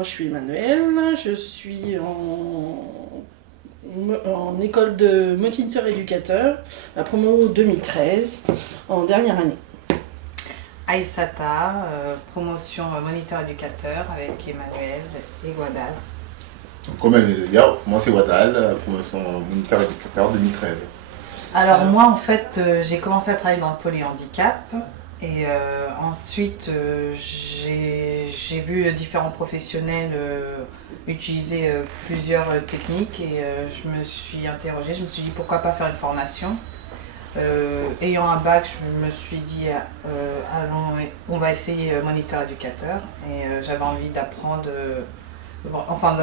moi je suis Emmanuelle, je suis en école de moniteur éducateur, la promo 2013, en dernière année. Aïssata, promotion moniteur éducateur avec Emmanuel et Wadal. Comme elle vient de dire, moi c'est Wadal, promotion moniteur éducateur 2013. Alors moi en fait j'ai commencé à travailler dans le polyhandicap et ensuite j'ai vu différents professionnels utiliser plusieurs techniques et je me suis interrogée, je me suis dit pourquoi pas faire une formation. Ayant un bac, je me suis dit allons, on va essayer moniteur éducateur et j'avais envie d'apprendre, de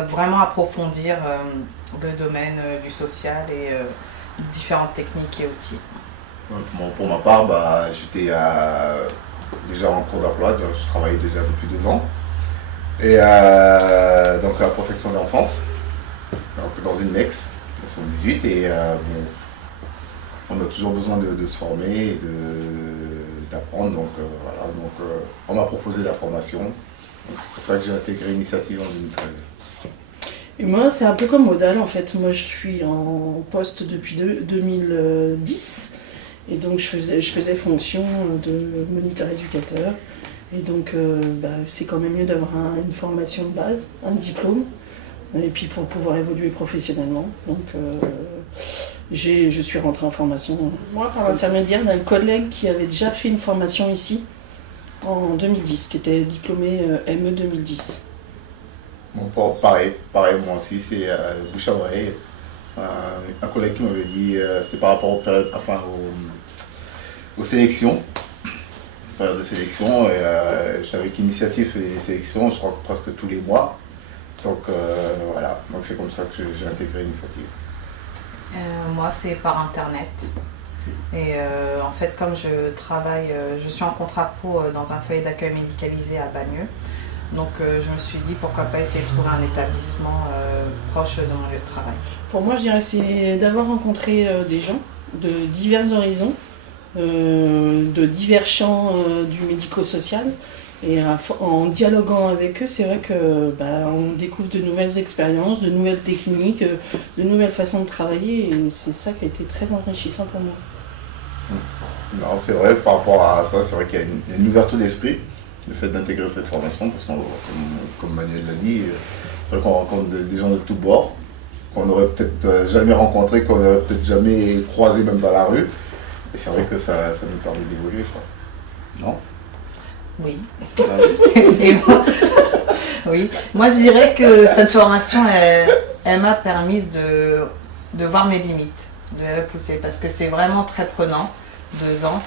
vraiment approfondir le domaine du social et différentes techniques et outils. Bon, pour ma part, j'étais déjà en cours d'emploi, je travaillais déjà depuis 2 ans. Et donc la protection de l'enfance, donc dans une MEX, 78, et on a toujours besoin de se former et d'apprendre, donc voilà, on m'a proposé la formation, donc c'est pour ça que j'ai intégré l'initiative en 2013. Et moi c'est un peu comme Modal en fait, moi je suis en poste depuis 2010 et donc je faisais fonction de moniteur éducateur et donc c'est quand même mieux d'avoir une formation de base, un diplôme et puis pour pouvoir évoluer professionnellement. Donc je suis rentrée en formation, moi par l'intermédiaire d'un collègue qui avait déjà fait une formation ici en 2010, qui était diplômé ME 2010. Bon, pareil, moi aussi, c'est bouche à oreille. Un collègue qui m'avait dit, c'était par rapport aux sélections, période de sélection, et je savais qu'Initiative fait des sélections, je crois que presque tous les mois. Donc voilà, donc c'est comme ça que j'ai intégré Initiative. Moi c'est par internet. Et en fait comme je travaille, je suis en contrat pro dans un foyer d'accueil médicalisé à Bagneux. Donc je me suis dit pourquoi pas essayer de trouver un établissement proche de mon lieu de travail. Pour moi je dirais c'est d'avoir rencontré des gens de divers horizons, de divers champs du médico-social. Et en dialoguant avec eux, c'est vrai que on découvre de nouvelles expériences, de nouvelles techniques, de nouvelles façons de travailler et c'est ça qui a été très enrichissant pour moi. Non, c'est vrai, par rapport à ça, c'est vrai qu'il y a une ouverture d'esprit, le fait d'intégrer cette formation, parce que comme Manuel l'a dit, c'est vrai qu'on rencontre des gens de tous bords, qu'on n'aurait peut-être jamais rencontrés, qu'on n'aurait peut-être jamais croisés même dans la rue. Et c'est vrai que ça nous permet d'évoluer, je crois. Non ? Oui. Et oui. Moi, je dirais que cette formation, elle m'a permis de voir mes limites, de les repousser, parce que c'est vraiment très prenant, 2 ans.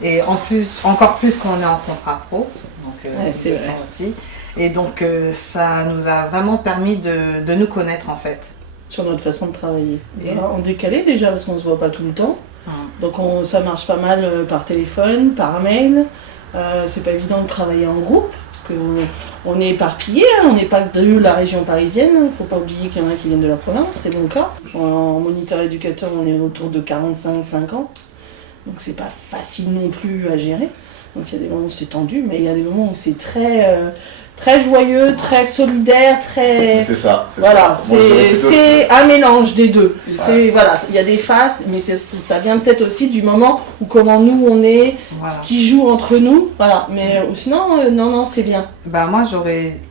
Et en plus, encore plus quand on est en contrat pro, donc c'est 2 ans aussi. Et donc, ça nous a vraiment permis de nous connaître, en fait. Sur notre façon de travailler. En décalé déjà, parce qu'on ne se voit pas tout le temps. Donc ça marche pas mal par téléphone, par mail. C'est pas évident de travailler en groupe, parce qu'on est éparpillés, on n'est pas de la région parisienne, il ne faut pas oublier qu'il y en a qui viennent de la province, c'est mon cas. En moniteur éducateur, on est autour de 45-50, donc c'est pas facile non plus à gérer. Donc il y a des moments où c'est tendu, mais il y a des moments où c'est très joyeux, très solidaire, très... C'est ça. Voilà, ça. c'est un mélange des deux. Ouais. Voilà, il y a des phases, mais ça vient peut-être aussi du moment où comment nous on est, Voilà. ce qui joue entre nous, voilà. Mais sinon, non, c'est bien. Moi,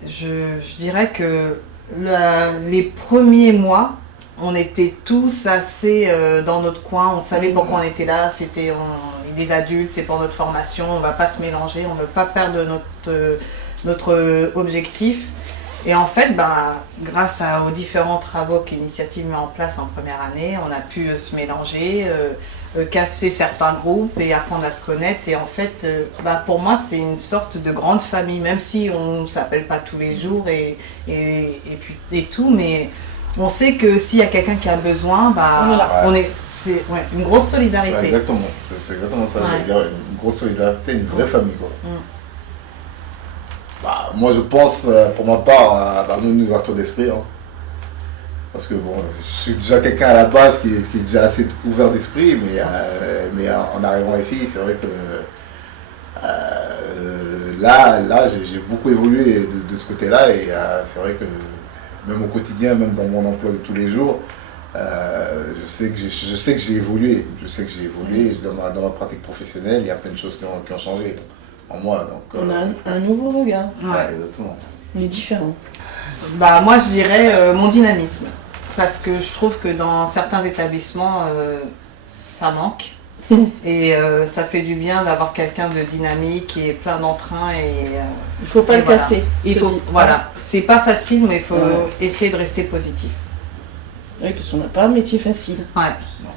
je dirais que les premiers mois, on était tous assez dans notre coin, on savait pourquoi on était là, c'était des adultes, c'est pour notre formation, on ne va pas se mélanger, on ne veut pas perdre notre objectif. Et en fait, grâce aux différents travaux qu'Initiative met en place en première année, on a pu se mélanger, casser certains groupes et apprendre à se connaître. Et en fait, pour moi, c'est une sorte de grande famille, même si on ne s'appelle pas tous les jours et tout, mais on sait que s'il y a quelqu'un qui a besoin, c'est une grosse solidarité. Ouais, exactement, c'est exactement ça, je veux dire, une grosse solidarité, une vraie famille, quoi. Moi je pense pour ma part à une ouverture d'esprit, hein. Parce que bon, je suis déjà quelqu'un à la base qui est déjà assez ouvert d'esprit, mais en arrivant ici, c'est vrai que là j'ai beaucoup évolué de ce côté-là et c'est vrai que même au quotidien, même dans mon emploi de tous les jours, je sais que j'ai évolué. Dans ma pratique professionnelle, il y a plein de choses qui ont changé en moi. Donc, On a un nouveau regard. Ouais, exactement. On est différent. Bah, moi, je dirais mon dynamisme. Parce que je trouve que dans certains établissements, ça manque. Et ça fait du bien d'avoir quelqu'un de dynamique et plein d'entrain. Il ne faut pas le voilà. casser. Voilà, c'est pas facile, mais il faut essayer de rester positif. Oui, parce qu'on n'a pas un métier facile. Ouais. Non.